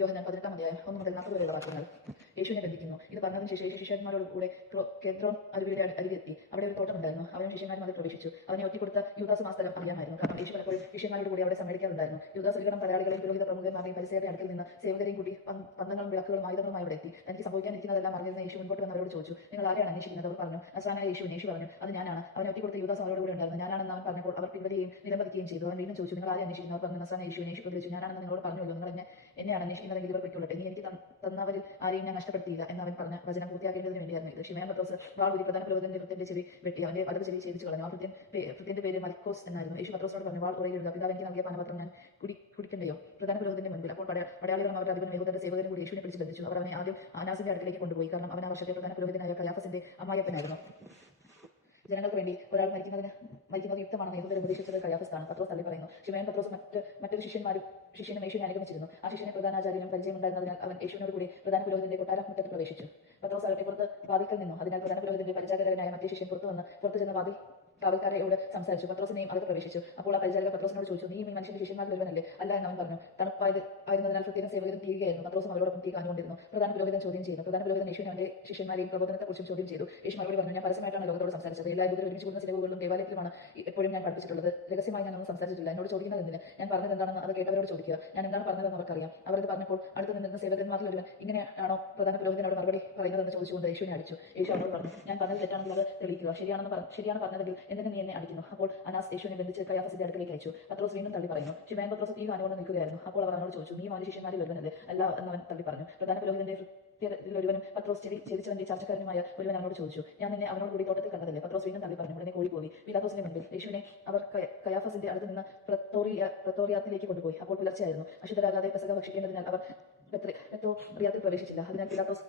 യോഹനാൻ പതിനെട്ടാം അധ്യായം ഒന്ന് മുതൽ നാൽപ്പത് വരെയുള്ള വാക്യങ്ങൾ യേശുവിനെ ബന്ധിക്കുന്നു ഇത് പറഞ്ഞതിന് ശേഷം യേശു ശിഷ്യന്മാരോട് കൂടെ ക്രോ- കേദ്രോൻ അരുവിയുടെ അരി- അരികെത്തി. അവിടെ ഒരു തോട്ടമുണ്ടായിരുന്നു അവനും ശിഷ്യന്മാരും അതിൽ പ്രവേശിച്ചു. അവനെ ഒറ്റിക്കൊടുത്ത യൂദാസ് ആ അറിയാമായിരുന്നു. കാരണം യേശു പലപ്പോഴും ശിഷ്യന്മാരോട് കൂടി അവിടെ സമ്മേളിക്കാറുണ്ടായിരുന്നു. യൂദാസ് ഒരുകണം പരാളികളെയും പുരോഹിത പ്രമുഖന്മാരെയും പരിസരത്തെ അടുക്കൽ നിന്ന് സേവകരെയും കൂടി പന്ത്- പന്തങ്ങളും വിളക്കുകളും ആയുധങ്ങളുമായി അവിടെ എത്തി. തനിക്ക് സംഭവിക്കാനിരിക്കുന്നതെല്ലാം അറിയുന്ന യേശു മുൻപോട്ട് വന്ന് അവരോട് ചോദിച്ചു നിങ്ങൾ ആരെയാണ് അന്വേഷിക്കുന്നത്? അവർ പറഞ്ഞു അസാനായ യേശു യേശു പറഞ്ഞു അത് ഞാനാണ്. അവനെ ഒറ്റിക്കൊടുത്ത യുദാസ് അവരോട് കൂടെ ഉണ്ടായിരുന്നു. ഞാനാണെന്ന് അവൻ പറഞ്ഞപ്പോൾ അവർ പിന്വരികയും നിലംപതിക്കുകയും ചെയ്തു. അവൻ വീണ്ടും ചോദിച്ചു നിങ്ങൾ ആരെ അന്വേഷിക്കുന്നു? അവർ പറഞ്ഞു അസാന യേശു യേശു പ്രതികരിച്ചു ഞാനാണെന്ന് നിങ്ങളോട് പറഞ്ഞു നിങ്ങൾ എന്നെ എന്നെയാണ് അന്വേഷിക്കുന്നതെങ്കിൽ ഇവർ പറ്റുള്ളട്ടെ നീ എനിക്ക് തന്ന- തന്നവരിൽ ആരെയും ഞാൻ നഷ്ടപ്പെടുത്തിയില്ല എന്ന് അവൻ പറഞ്ഞ വചനം പൂർത്തിയാക്കേണ്ടതിന് വേണ്ടിയായിരുന്നു ഇത്. ഷിമയൻ പത്രോസ് വാൾ ഒരു പ്രധാന പുരോഹിതന്റെ വൃത്തിന്റെ ചെവി വെട്ടി. അവന്റെ വലത് ചെവി ഛേദിച്ചു കളഞ്ഞു. ആ വൃത്യൻ കൃത്യന്റെ പേര് മൽക്കോസ് എന്നായിരുന്നു. യേശു പത്രോസോട് പറഞ്ഞു വാൾ കുറയിലിരുക പിതാവ് എനിക്ക് നൽകിയ പാനപത്രം കുടി കുടിക്കണ്ടയോ? പ്രധാന പുരോഹിതന്റെ മുൻപിൽ. അപ്പോൾ പട- പടയാളികളും അവരുടെ അധിപൻ യഹൂദന്റെ സേവകരും കൂടി യേശുവിനെ പിടിച്ച് ബന്ധിച്ചു. അവർ അവനെ ആദ്യം ആനാസിന്റെ അടുക്കിലേക്ക് കൊണ്ടുപോയി. കാരണം അവൻ ആ വർഷത്തെ പ്രധാന പുരോഹിതനായ കയാഫസിന്റെ അമ്മായപ്പനായിരുന്നു ജനങ്ങൾക്ക് വേണ്ടി ഒരാൾ മരിക്കുന്നതിന് മരിക്കുന്നത് യുക്തമാണെന്ന് യഹൂദർ ഉപദേശിച്ചത് കയാഫസ്ഥാണ് പത്രോസ് തള്ളി പറയുന്നു. ശിമയൻ പത്രോസ് മറ്റ് മറ്റൊരു ശിഷ്യന്മാരും ശിഷ്യനും യേശുവിനെ അനുഗമിച്ചിരുന്നു. ആ ശിഷ്യനെ പ്രധാനാചാര്യനും പരിചയമുണ്ടായിരുന്നതിനാൽ അവൻ യേശുവിനോട് കൂടി പ്രധാന പുരോഹിതന്റെ കൊട്ടാരം മുറ്റത്ത് പ്രവേശിച്ചു. പത്രോസ് ആകട്ടെ പുറത്ത് വാതിൽക്കൽ നിന്നു. അതിനാൽ പ്രധാന പുരോഹിതന്റെ പരിചാരകനായ മറ്റേ ശിഷ്യൻ പുറത്തു വന്ന് പുറത്തു ചെന്ന വാതിൽ കാവൽക്കാരെയോട് സംസാരിച്ചു. പത്രോസിനെയും അകത്ത് പ്രവേശിച്ചു. അപ്പോൾ ആ പരിചാരക പത്രോസിനോട് ചോദിച്ചു നീ ഈ മനുഷ്യന്റെ ശിഷ്യന്മാരിൽ ഒരുവനല്ലേ? അല്ല എന്ന് അവൻ പറഞ്ഞു. തണുപ്പായത് ആയിരുന്നതിനാൽ പ്രത്യേക സേവകരും തീരുകയായിരുന്നു പത്രോസും അവരോടൊപ്പം തീ കാഞ്ഞുകൊണ്ടിരുന്നു. പ്രധാന പുരോഹിതൻ ചോദ്യം ചെയ്യുന്നു. പ്രധാന പുരോഹിതൻ യേശുവിനെ അവന്റെ ശിഷ്യന്മാരെയും പ്രബോധനത്തെക്കുറിച്ചും ചോദ്യം ചെയ്തു. യേശു മറുപടി പറഞ്ഞു ഞാൻ പരസ്യമായിട്ടാണ് ലോകത്തോട് സംസാരിച്ചത്. എല്ലാ ഇതിലും ഒരുമിച്ച് കൂടുന്ന സിനിമകളിലും ദേവാലയത്തിലുമാണ് എപ്പോഴും ഞാൻ പഠിപ്പിച്ചിട്ടുള്ളത്. രഹസ്യമായി ഞാൻ ഒന്നും സംസാരിച്ചിട്ടില്ല. എന്നോട് ചോദിക്കുന്നത് എന്തിന്? ഞാൻ പറഞ്ഞത് എന്താണെന്ന് അത് കേട്ടവരോട് ചോദിക്കുക. ഞാൻ എന്താണ് പറഞ്ഞതെന്ന് അവർക്കറിയാം. അവരത് പറഞ്ഞപ്പോൾ അടുത്ത് നിന്നിരുന്ന സേവകന്മാരിൽ ഒരുവൻ ഇങ്ങനെയാണോ പ്രധാന പുരോഹിതനോട് മറുപടി പറയുന്നതെന്ന് ചോദിച്ചുകൊണ്ട് യേശുവിനെ അടിച്ചു? യേശു അവരോട് പറഞ്ഞു ഞാൻ പറഞ്ഞത് തെറ്റാണെന്നുള്ളത് തെളിയിക്കുക. ശരിയാണെന്ന് ശരിയാണ് പറഞ്ഞതെങ്കിൽ എന്തിന് നീ എന്നെ അടിക്കുന്നു. അപ്പോൾ അനാസ് യേശുവിനെ ബന്ധിച്ച് കയാഫസിന്റെ അടുക്കലേക്ക് അയച്ചു. പത്രോസ് വീണ്ടും തള്ളി പറയുന്നു. ശിവാൻ പത്രോസ് ഈ കാണുകൊണ്ട് നിൽക്കുകയായിരുന്നു. അപ്പോൾ അവർ അവനോട് ചോദിച്ചു നീ അവന്റെ ശിഷ്യന്മാരിൽ ഒരുവനല്ലേ? അല്ല എന്ന് അവൻ തള്ളി പറഞ്ഞു. പ്രധാന പുരോഹിതന്റെ ഒരുവനും പത്രോസ് ചെവി ചെരിച്ചവന്റെ ചർച്ചക്കാരനുമായ ഒരുവൻ അവനോട് ചോദിച്ചു ഞാൻ നിന്നെ അവനോട് കൂടി തോട്ടത്തിൽ കണ്ടതല്ലേ? പത്രോസ് വീണ്ടും തള്ളി പറഞ്ഞു ഉടനെ കോഴി പോയി പിലാത്തോസിന്റെ മുൻപിൽ യേശുവിനെ അവർ കയ- കയാഫസിന്റെ അടുത്ത് നിന്ന് പ്രത്തോറിയ പ്രത്തോറിയാത്തിലേക്ക് കൊണ്ടുപോയി. അപ്പോൾ പുലർച്ചെയായിരുന്നു. അശുദ്ധരാകാതെ പെസക ഭക്ഷിക്കേണ്ടതിനാൽ അവർ പ്രത്തോറിയാത്തിൽ പ്രവേശിച്ചില്ല. അതിനാൽ പിലാത്തോസ്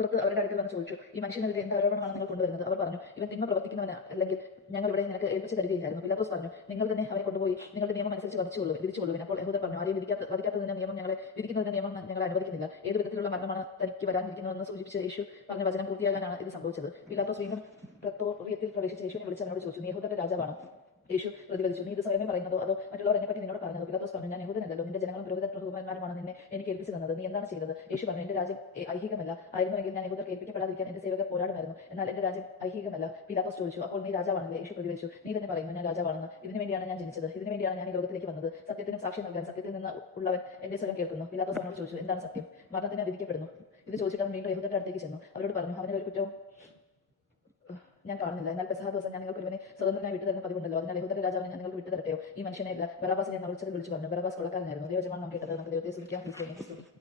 പുറത്ത് അവരുടെ അടുക്കൽ വന്ന് ചോദിച്ചു ഈ മനുഷ്യനെതിരെ എന്ത് ആരോപണമാണ് നിങ്ങൾ കൊണ്ടുവരുന്നത്? അവർ പറഞ്ഞു ഇവൻ തിന്മ പ്രവർത്തിക്കുന്നവനാ അല്ലെങ്കിൽ ഞങ്ങൾ ഇവിടെ നിനക്ക് ഏൽപ്പിച്ച് തരികയില്ലായിരുന്നു. പിലാത്തോസ് പറഞ്ഞു നിങ്ങൾ തന്നെ അവനെ കൊണ്ടുപോയി നിങ്ങളുടെ നിയമം അനുസരിച്ച് വധിച്ചുകൊള്ളു വിധിച്ചുകൊള്ളുവിൻ അപ്പോൾ യഹൂദ പറഞ്ഞു ആരെയും വിധിക്കാത്ത വധിക്കാത്തതിന്റെ നിയമം ഞങ്ങളെ വിധിക്കുന്നതിന്റെ നിയമം ഞങ്ങളെ അനുവദിക്കുന്നില്ല. ഏത് വിധത്തിലുള്ള മരണമാണ് തനിക്ക് വരാനിരിക്കുന്നതെന്ന് സൂചിപ്പിച്ച യേശു പറഞ്ഞ വചനം പൂർത്തിയാകാനാണ് ഇത് സംഭവിച്ചത്. പിലാത്തോസ് വീണ്ടും പ്രത്തോറിയത്തിൽ പ്രവേശിച്ച യേശുവിനെ വിളിച്ച് അവനോട് ചോദിച്ചു നീ യഹൂദന്റെ രാജാവാണ്? യേശു പ്രതികരിച്ചു നീ ഇത് സ്വയമേ പറയുന്നതോ അതോ മറ്റുള്ളവർ എന്നെ പറ്റി നിന്നോട് പറഞ്ഞത്? പിലാത്തോസ് പറഞ്ഞു ഞാൻ യഹൂദനല്ലല്ലോ നിന്റെ ജനങ്ങളും പുരോഹിത നിന്നെ എനിക്ക് ഏൽപ്പിച്ചു തന്നത്. നീ എന്താണ് ചെയ്തത്? യേശു പറഞ്ഞു എന്റെ രാജ്യം ഐഹികമല്ല. ആയിരുന്നുവെങ്കിൽ ഞാൻ യഹൂദർക്ക് ഏൽപ്പിക്കപ്പെടാതിരിക്കാൻ എന്റെ സേവകർ പോരാടുമായിരുന്നു. എന്നാൽ എന്റെ രാജ്യം ഐഹികമല്ല. പിലാത്തോസ് ചോദിച്ചു അപ്പോൾ നീ രാജാവാണല്ലേ യേശു പ്രതികരിച്ചു നീ തന്നെ പറയുന്നു ഞാൻ രാജാവാണെന്ന്. ഇതിനു വേണ്ടിയാണ് ഞാൻ ജനിച്ചത്. ഇതിനു വേണ്ടിയാണ് ഞാൻ ഈ ലോകത്തിലേക്ക് വന്നത്. സത്യത്തിനും സാക്ഷി നൽകാൻ സത്യത്തിൽ നിന്ന് ഉള്ളവൻ എന്റെ സ്വരം കേൾക്കുന്നു. പിലാത്തോസ് അവനോട് ചോദിച്ചു എന്താണ് സത്യം? മരണത്തിന് വിധിക്കപ്പെടുന്നു? ഇത് ചോദിച്ചിട്ട് അവൻ വീണ്ടും യഹൂദരുടെ അടുത്തേക്ക് ചെന്നു. അവരോട് പറഞ്ഞു അവനെ ഒരു കുറ്റവും ഞാൻ കാണുന്നില്ല എന്നാൽ പെസഹ ദിവസം ഞാൻ നിങ്ങൾക്ക് ഇവനെ സ്വതന്ത്രനായി വിട്ടു തരുന്ന പതിവുണ്ടല്ലോ. അതിനാൽ യഹൂദരുടെ രാജാവിനെ ഞാൻ നിങ്ങൾക്ക് വിട്ടു തരട്ടെയോ? ഈ മനുഷ്യനെ ബറാബാസ് ഞാൻ വിളിച്ചത് വിളിച്ചു പറഞ്ഞു. ബറാബാസ് കൊള്ളക്കാരനായിരുന്നു. ദൈവജമാൻ കേട്ടത്. നമുക്ക് ദൈവത്തെ സൂക്ഷിക്കാൻ ക്രിസ്തു.